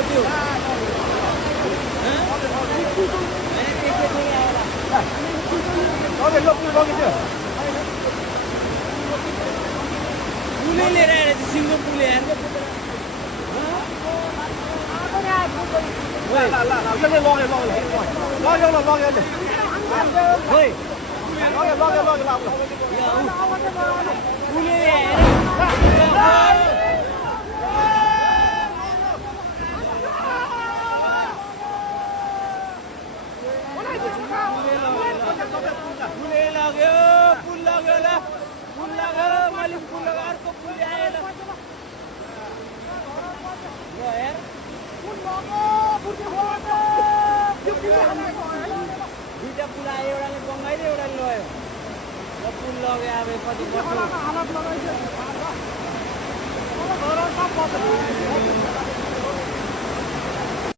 त्यो पुलै लिएर आएर चाहिँ सिङ्गो पुल आएर दुईटा पुल आयो एउटाले बङ्गाइदियो एउटाले लयो र पुल लग्यो अब कति वर्ष